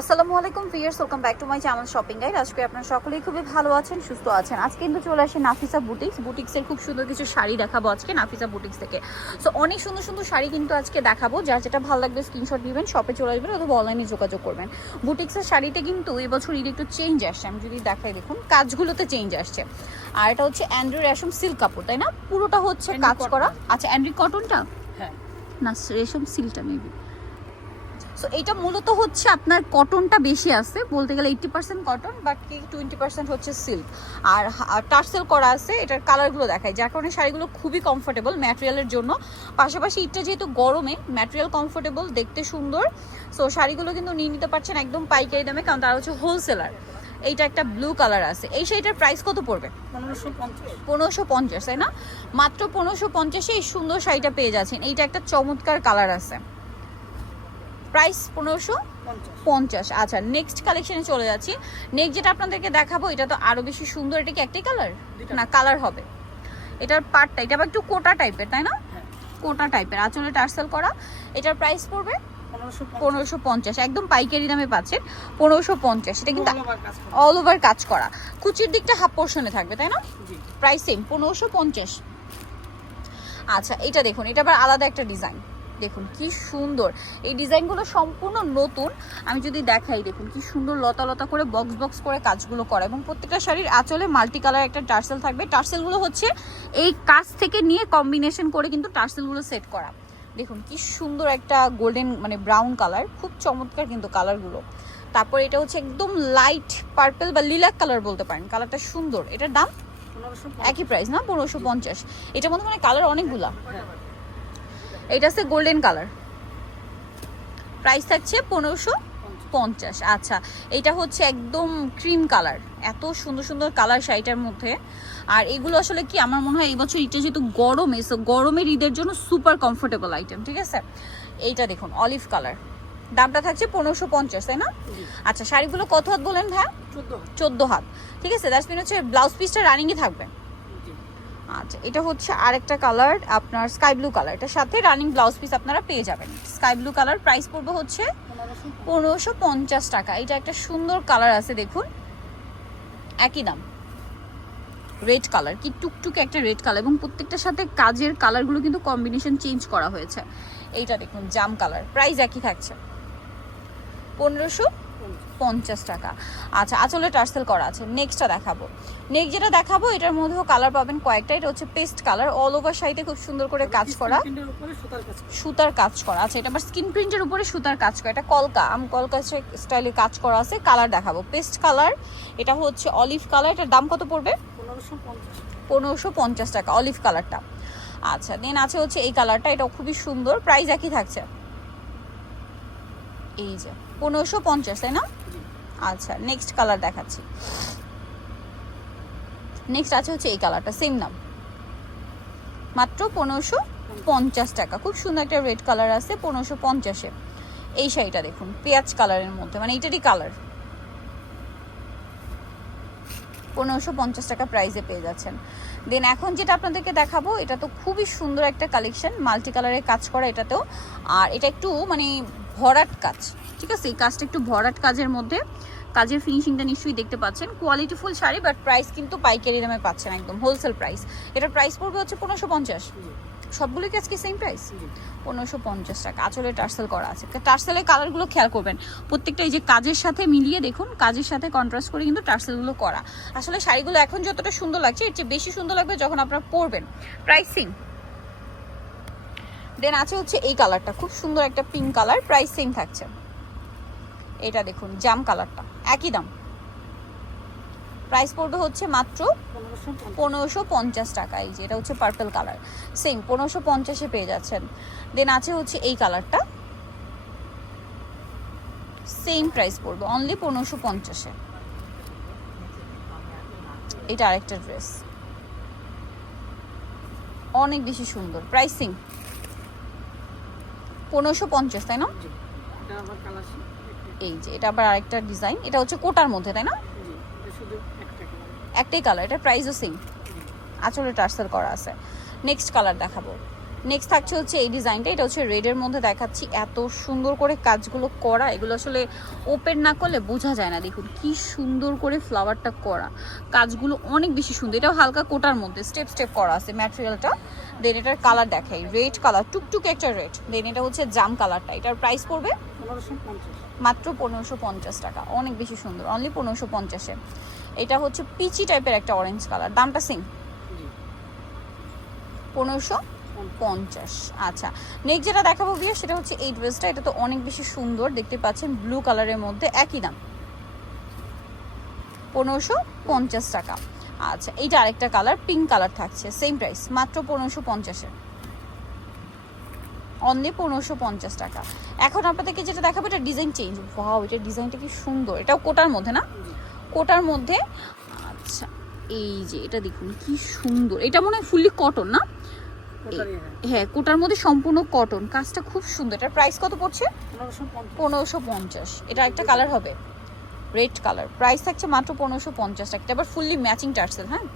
আসসালামু আলাইকুম viewers, welcome back to my channel shopping guide. আজকে আপনারা সকলেই খুবই ভালো আছেন, সুস্থ আছেন। আজকে কিন্তু চলে আসে নাফিসা বুটিক্সের খুব সুন্দর কিছু শাড়ি দেখাবো আজকে নাফিসা বুটিক্স থেকে। সো অনেক সুন্দর সুন্দর শাড়ি কিন্তু আজকে দেখাবো। যার যেটা ভালো লাগবে স্ক্রিনশট দিবেন, শপে চলে আসবেন অথবা অনলাইনে যোগাযোগ করবেন। বুটিক্সের শাড়িতে কিন্তু এবছর ঈদে একটু চেঞ্জ আসছে। আমি যদি দেখাই, দেখুন কাজগুলোতে চেঞ্জ আসছে। আর এটা হচ্ছে অ্যান্ড্রু রেশম সিল্ক কাপড়, তাই না? পুরোটা হচ্ছে কাজ করা। আচ্ছা, অ্যান্ড্রি কটনটা না, রেশম সিল্কটা মেবি। সো এইটা মূলত হচ্ছে আপনার কটনটা বেশি আছে, বলতে গেলে 80% কটন, বাকি 20% হচ্ছে সিল্ক। আর টার্সেল করা আছে। এটার কালারগুলো দেখায়, যার কারণে শাড়িগুলো খুবই কমফোর্টেবল ম্যাটেরিয়ালের জন্য। পাশাপাশি এটা যেহেতু গরমে ম্যাটেরিয়াল কমফোর্টেবল, দেখতে সুন্দর। সো শাড়িগুলো কিন্তু নিয়ে নিতে পারছেন একদম পাইকারি দামে, কারণ তারা হচ্ছে হোলসেলার। এইটা একটা ব্লু কালার আছে। এই শাড়িটার প্রাইস কত পড়বে? 1550, তাই না? মাত্র 1550-এ এই সুন্দর শাড়িটা পেয়ে যাচ্ছেন। এইটা একটা চমৎকার কালার আছে, প্রাইস 1550। আচ্ছা, নেক্সট কালেকশনে চলে যাচ্ছি। নেক্সট যেটা আপনাদেরকে দেখাবো এটা তো আরো বেশি সুন্দর। এটা কি একটাই কালার না, কালার হবে? এটার পার্টটা এটা আবার একটু কোটা টাইপের, তাই না? কোটা টাইপের, আঁচলে টার্সেল করা। এটার প্রাইস পড়বে 1550, একদম পাইকারি দামে পাচ্ছেন 1550। এটা কিন্তু অল ওভার কাজ করা, কুচির দিকটা হাফ পোর্শনে থাকবে, তাই না? Price same 1550। আচ্ছা, এটা দেখুন, এটা আবার আলাদা একটা ডিজাইন। দেখুন কি সুন্দর, এই ডিজাইনগুলো সম্পূর্ণ নতুন। আমি যদি দেখাই, দেখুন কি সুন্দর লতা লতা করে বক্স বক্স করে কাজগুলো করা, এবং প্রত্যেকটা শাড়ির আঁচলে মাল্টি কালার একটা টার্সেল থাকবে। টার্সেলগুলো হচ্ছে এই কাজ থেকে নিয়ে কম্বিনেশন করে কিন্তু টার্সেলগুলো সেট করা। দেখুন কি সুন্দর একটা গোল্ডেন মানে ব্রাউন কালার, খুব চমৎকার কিন্তু কালারগুলো। তারপর এটা হচ্ছে একদম লাইট পার্পল বা লিলাক কালার বলতে পারেন, কালারটা সুন্দর। এটার দাম একই প্রাইস না, 1550। এটার মধ্যে মানে কালার অনেকগুলা। এটা হচ্ছে গোল্ডেন কালার, প্রাইস থাকছে 1550। আচ্ছা, এটা হচ্ছে একদম ক্রিম কালার। এত সুন্দর সুন্দর কালার শাড়িটার মধ্যে। আর এগুলো আসলে কি, আমার মনে হয় এই বছর এটা যেহেতু গরমে, সো গরমের ঈদের জন্য সুপার কমফোর্টেবল আইটেম, ঠিক আছে? এইটা দেখুন অলিভ কালার, দামটা থাকছে 1550, তাই না? আচ্ছা, শাড়িগুলো কত হাত বলেন ভাই? 14 হাত, ঠিক আছে। দ্যাটস মিন হচ্ছে ব্লাউজ পিসটা রানিংয়ে থাকবে। আচ্ছা, এটা হচ্ছে আরেকটা কালার আপনার স্কাই ব্লু কালার, এটার সাথে রানিং ব্লাউজ পিস আপনারা পেয়ে যাবেন। স্কাই ব্লু কালার, প্রাইস পড়বে হচ্ছে 1550 টাকা। এটা একটা সুন্দর কালার আছে, দেখুন একই দাম। রেড কালার, কি টুকটুকে একটা রেড কালার, এবং প্রত্যেকটার সাথে কাজের কালারগুলো কিন্তু কম্বিনেশন চেঞ্জ করা হয়েছে। এইটা দেখুন জাম কালার, প্রাইস একই থাকছে 1550 টাকা। আচ্ছা, আঁচলে টার্সেল করা আছে। নেক্সটটা দেখাবো। নেক্সট যেটা দেখাবো এটার মধ্যেও কালার পাবেন কয়েকটা। এটা হচ্ছে পেস্ট কালার, অল ওভার শাড়িতে খুব সুন্দর করে কাজ করা, সুতার কাজ করা। আচ্ছা, এটা আবার স্কিন প্রিন্টের উপরে সুতার কাজ করা। এটা কলকা স্টাইলে কাজ করা আছে। কালার দেখাবো, পেস্ট কালার, এটা হচ্ছে অলিভ কালার। এটার দাম কত পড়বে? 1550 টাকা অলিভ কালারটা। আচ্ছা, দেন আছে হচ্ছে এই কালারটা, এটা খুবই সুন্দর, প্রাইস একই থাকছে। এই যে 1550, তাই না? আচ্ছা, নেক্সট কালার দেখাচ্ছি। নেক্সট আছে হচ্ছে এই কালারটা, সেম নাম, মাত্র 1550 টাকা। খুব সুন্দর একটা রেড কালার আছে 1550-এ। এই শাড়িটা দেখুন পেঁয়াজ কালারের মধ্যে, মানে এইটারই কালার, 1550 টাকা প্রাইসে পেয়ে যাচ্ছেন। দেন এখন যেটা আপনাদেরকে দেখাবো এটা তো খুবই সুন্দর একটা কালেকশন, মাল্টি কালারের কাজ করা এটাতেও। আর এটা একটু মানে ভরাট কাজ, ঠিক আছে? এই কাজটা একটু ভরাট কাজের মধ্যে, কাজের ফিনিশিংটা নিশ্চয়ই দেখতে পাচ্ছেন। কোয়ালিটিফুল শাড়ি, বাট প্রাইস কিন্তু পাইকারি দামে পাচ্ছেন, একদম হোলসেল প্রাইস। এটার প্রাইস পড়বে হচ্ছে 1550। সবগুলোই কি আজকে সেম প্রাইস? 1550 টাকা। আঁচলে টার্সেল করা আছে। টার্সেলের কালারগুলো খেয়াল করবেন, প্রত্যেকটা এই যে কাজের সাথে মিলিয়ে দেখুন, কাজের সাথে কন্ট্রাস্ট করে কিন্তু টার্সেলগুলো করা। আসলে শাড়িগুলো এখন যতটা সুন্দর লাগছে এর চেয়ে বেশি সুন্দর লাগবে যখন আপনারা পরবেন। প্রাইসিং দেন আছে হচ্ছে এই কালারটা, খুব সুন্দর একটা পিঙ্ক কালার, প্রাইস সেম থাকছে। এটা দেখুন জাম কালারটা, একই দাম, প্রাইস পড়বে হচ্ছে মাত্র 1550 টাকা। এই যে এটা হচ্ছে পার্পল কালার, সেম 1550-এ পেয়ে যাচ্ছেন। দেন আছে হচ্ছে এই কালারটা, সেম প্রাইস পড়বে অনলি 1550-এ। এটা আরেকটা ড্রেস, অনেক বেশি সুন্দর, প্রাইসিং 1550, তাই না? এই যে এটা আবার আরেকটা ডিজাইন, এটা হচ্ছে কোটার মধ্যে, তাই না? একটাই কালার, এটা প্রাইসও সেম, আঁচলে টার্সেল করা আছে। নেক্সট কালার দেখাবো। নেক্সট থাকছে হচ্ছে এই ডিজাইনটা, এটা হচ্ছে রেডের মধ্যে দেখাচ্ছি। এত সুন্দর করে কাজগুলো করা, এগুলো আসলে ওপেন না করলে বোঝা যায় না। দেখুন কি সুন্দর করে ফ্লাওয়ারটা করা, কাজগুলো অনেক বেশি সুন্দর। এটাও হালকা কোটার মধ্যে স্টেপ স্টেপ করা আছে ম্যাটেরিয়ালটা। দেন এটার কালার দেখাই, রেড কালার, টুকটুকে একটা রেড। দেন এটা হচ্ছে জাম কালারটা, এটার প্রাইস পড়বে মাত্র 1550 টাকা। অনেক বেশি সুন্দর, অনলি 1550-এ। এটা হচ্ছে পিচি টাইপের একটা অরেঞ্জ কালার, দামটা সেম 1550। আচ্ছা, নেক্সট যেটা দেখাবো ভিউয়ার সেটা হচ্ছে এই ড্রেসটা। এটা তো অনেক বেশি সুন্দর, দেখতে পাচ্ছেন ব্লু কালারের মধ্যে, একই দাম 1550 টাকা। আচ্ছা, এইটা আরেকটা কালার, পিঙ্ক কালার থাকছে, সেম প্রাইস মাত্র 1550-এ, অনলি 1550 টাকা। এখন আপনাদেরকে যেটা দেখাবো এটা ডিজাইন চেঞ্জ। ওয়াও, এটা ডিজাইনটা কি সুন্দর, এটাও কোটার মধ্যে না, কোটার মধ্যে। আচ্ছা, এই যে এটা দেখুন কি সুন্দর, এটা মনে হয় ফুললি কটন না? হ্যাঁ, কোটার মধ্যে সম্পূর্ণ কটন, কাজটা খুব সুন্দর। এটার প্রাইস কত পড়ছে? 1550। এটা একটা কালার হবে রেড কালার, প্রাইস থাকছে মাত্র 1550 টাকা। আবার ফুললি ম্যাচিং টার্সেল, হ্যাঁ,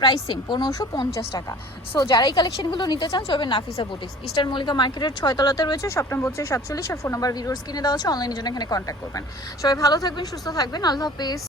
প্রাইস সেম 1550 টাকা। সো যারা এই কালেকশনগুলো নিতে চান চলবে নাফিসা বুটিক্স, ইস্টার্ন মল্লিকা মার্কেটের 6 তলাতে রয়েছে। শপ নম্বর হচ্ছে 47, আর ফোন নাম্বার ভিডিওস কিনে দেওয়া আছে, অনলাইনের জন্য এখানে কন্ট্যাক্ট করবেন। সবাই ভালো থাকবেন, সুস্থ থাকবেন, আল্লাহ হাফেজ।